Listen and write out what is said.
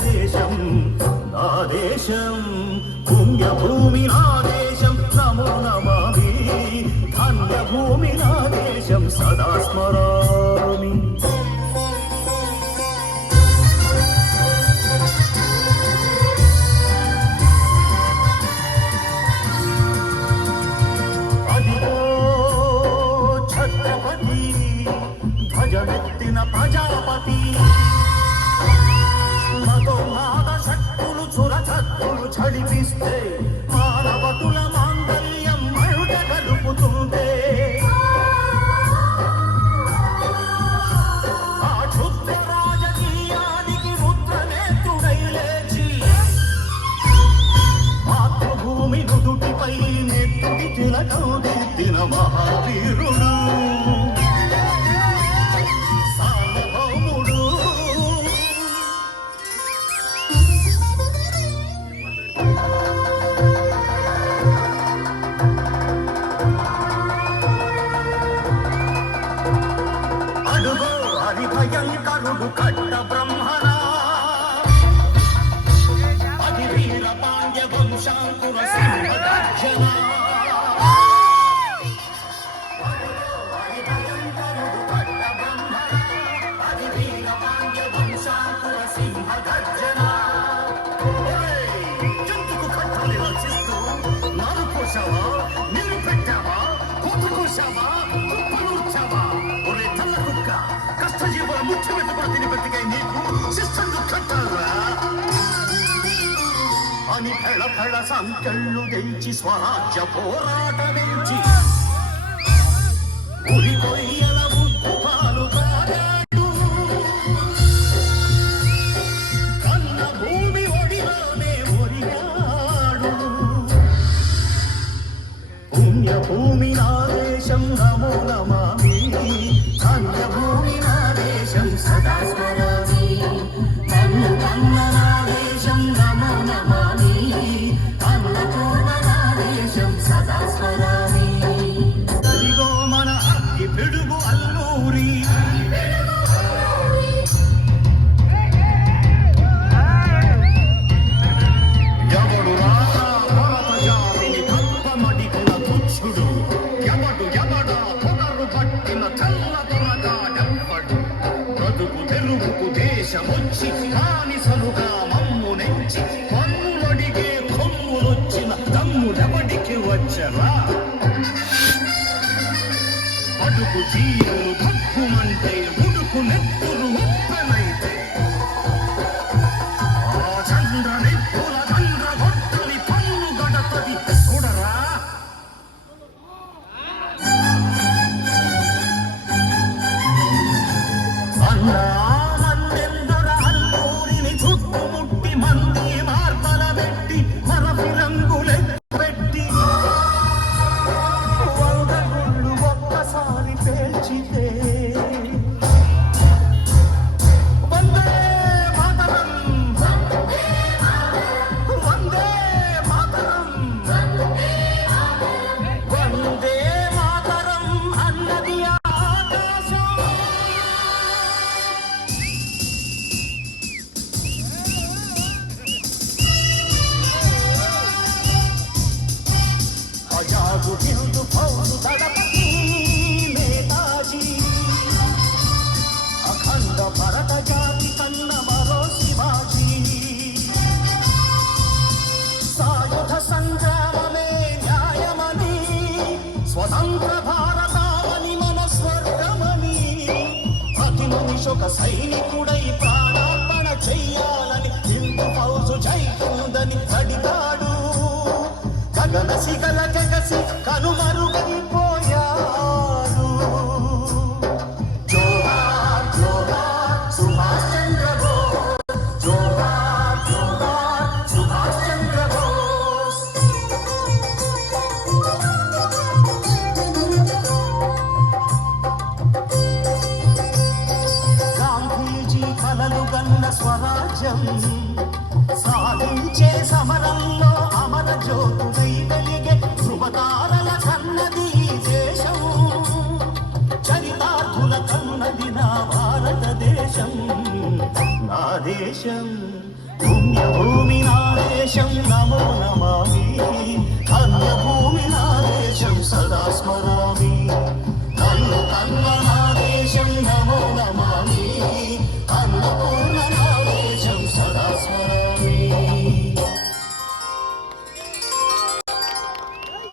దేశం నా దేశం పుణ్యభూమి నా దేశం నమో నమామి ధన్యభూమి నా దేశం సదా స్మరామి భజమెత్తిన ప్రజాపతి మతోన్మాద శక్తులు చురచత్తులు చడిపిస్తే మానవతుల మాంగళ్యం మరుట కలుపుతుంటే ఆ క్షుద్ర రాజకీయానికి రుద్రనేత్రుడై లేచి మాతృభూమి నుదుటిపై నెత్తుడి తిలకం దిద్దిన మహావీరుడు భయంకరుడు కట్ట బ్రహ్మణ అది వీర పాండ్య వంశాంకుర సింహగర్జన భయంకరుడు కట్ట బ్రహ్మణ అది వీర పాండ్య వంశాంకుర సింహగర్జన ఎందుకు కట్టాలి రచిస్తూ నారు కోసావా నీరు పెట్టావా కోత కోసావా కుప్పనూర్చావా ఒరే తల్ల కుక్క కష్టజీవుల ముఖ్యమంత్రి తిని బతికై నీకు శిస్తందు కట్టారా అని ఫెళ ఫెళ సంకెళ్ళు తెంచి స్వరాజ్య పోరాటమించి ఉరి కొయ్యల ముద్దు పాలు తాగాడు కన్న భూమి ఒడిలోనే ఒరిగాడు పుణ్యభూమి నా దేశం నమో నమామి ధన్యభూమి నా దేశం సదా స్మరామి నన్ను కన్న నా దేశం నమో నమామి అన్నపూర్ణ నా దేశం సదా స్మరామి తదిగో మన అగ్గి పిడుగు అల్లూరి ఎవడు రాజా భరత జాతిని తప్పమడిగిన తుచ్చుడు ఎవడు ఎవడా పొగరు పట్టిన చల్ల తెలుగుకు దేశమొచ్చి కానిసలుగా మమ్ము నెంచి పన్నులడిగే కొమ్ములొచ్చిన తమ్ముడెవడికి వచ్చరా అడుగు జీవులు భగ్గుమంటే ఉడుకు నెత్తురు ఉప్పెనైతే ఆ చంద్ర నెప్పుల చంద్ర గొట్టని పన్ను గడతది చూడరా అన్నా హిందూ ఫౌజు దళపతి నేతాజీ అఖండ భరత జాతి కన్న మరో శివాజీ సాయుధ సంగ్రామమే న్యాయమని స్వతంత్ర భారతావని మన స్వర్గమని ప్రతి మనిషొక సైనికుడై ప్రాణార్పణ చెయ్యాలని హిందూ ఫౌజు జైకుందని అడిగాడు గగన సిగల గగసి కనుమరుగైపోయాడు జోహార్ జోహార్ సుభాష్ చంద్ర బోస్ జోహార్ జోహార్ సుభాష్ చంద్ర బోస్ గాంధీజీ కలలు గన్న స్వరాజ్యం సాధించే సమరంలో అమర జ్యోతుడై వెలిగే ధృవతారల కన్నది దేశం చరితార్థుల కన్నది నా భారతదేశం నా దేశం పుణ్యభూమి నా దేశం నమో నమః